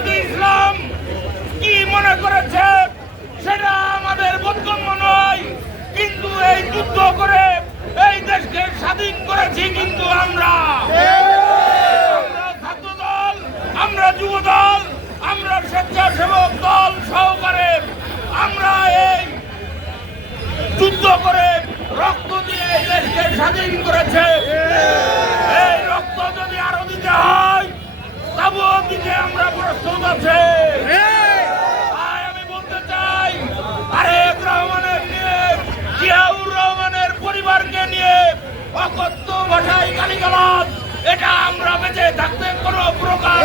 জামাতে ইসলাম কি মনে করেছে সেটা আমাদের বোধগম্য নয়। কিন্তু এই যুদ্ধ করে এই দেশকে স্বাধীন করেছি কিন্তু আমরা। ছাত্র দল আমরা যুব দল আমরা স্বেচ্ছাসেবক দল সহকারে আমরা এই যুদ্ধ করে রক্ত দিয়ে দেশকে স্বাধীন করেছে। আমরা প্রস্তুত আছে। আমি বলতে চাই আরেক রহমানের নিয়ে জিয়াউর রহমানের পরিবারকে নিয়ে অকথ্য ভাষায় গালিগালাজ এটা আমরা বেঁচে থাকতে কোনো প্রকার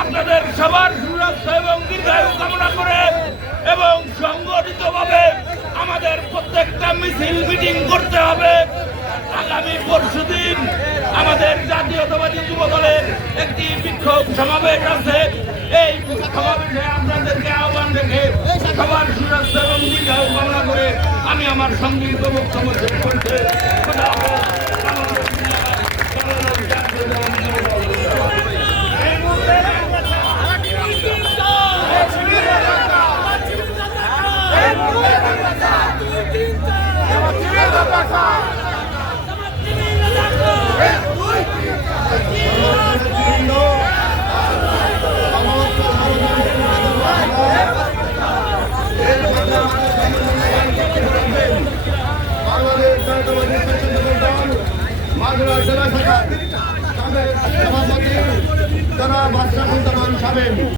আপনাদের সবার সুরক্ষা এবং দীর্ঘায়ু কামনা করে এবং সংগঠিতভাবে আমাদের প্রত্যেকটা মিছিল মিটিং করতে হবে। আগামী পরশু দিন আমাদের জাতীয়তাবাদী যুব দলের একটি বিক্ষোভ সমাবেশ আছে। এই সমাবেশে আপনাদেরকে আহ্বান রেখে সবার সুরক্ষা এবং দীর্ঘ কামনা করে আমি আমার সংগীত বক্তব্য শেষ করতে বাংলাদেশ জাতীয়তাবাদী